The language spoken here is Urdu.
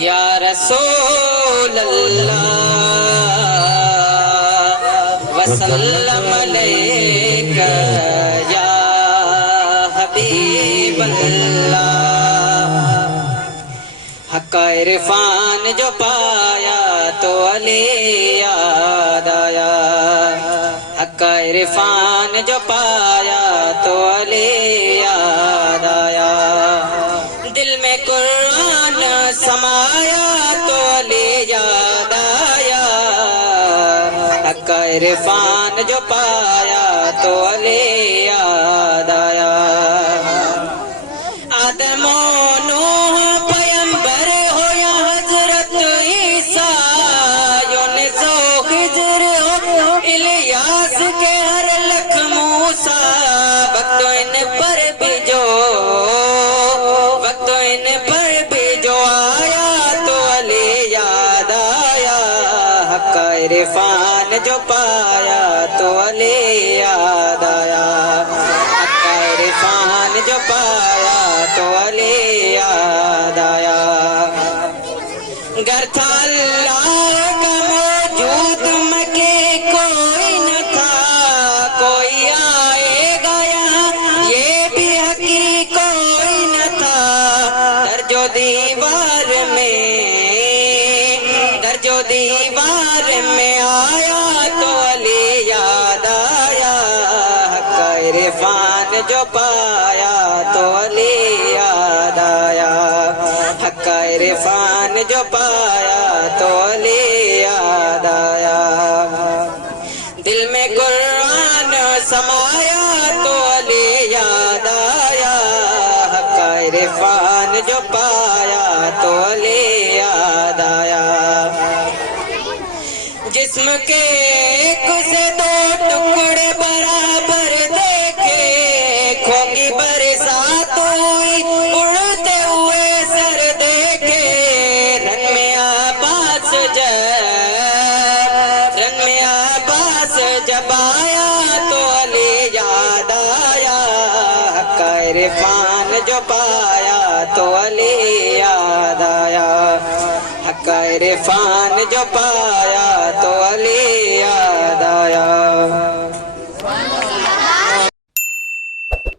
یا رسول اللہ وسلم علیک یا حبیب اللہ۔ حق عرفان جو پایا تو علی یاد آیا، حق عرفان جو پایا تو علی یاد آیا، دل میں قرآن سمایا تو علی یاد آیا، حق عرفان جو پایا تو علی یاد آیا۔ آدم و نوح پیغمبر ہو یا حضرت عیسیٰ، یونس و خضر ہو الیاس کے ہر لکھ موسیٰ، وقت ان پر بھی جو آیا تو علی یاد آیا، حق عرفان جو پایا تو علی یاد آیا، حق عرفان جو پایا تو علی یاد آیا۔ گر تھا اللہ کا موجود مکے کوئی نہ تھا، کوئی آئے گا یہاں یہ بھی حقیقی کوئی نہ تھا، در جو دیوار میں آیا تو علی یاد آیا، حق عرفان جو پایا تو علی یاد آیا، حق عرفان جو پایا تو علی یاد آیا، دل میں قرآن سمایا تو علی یاد آیا، حق عرفان جو پایا تو علی یاد آیا۔ جسم کے ایک سے دو ٹکڑے برابر دیکھے، کھوگی برسات ہوئی اڑتے ہوئے سر دیکھے، رن میں عباس جب آیا تو علی یاد آیا، حق عرفان جو پایا تو علی یاد آیا، حق عرفان جو پایا تو علی یاد آیا۔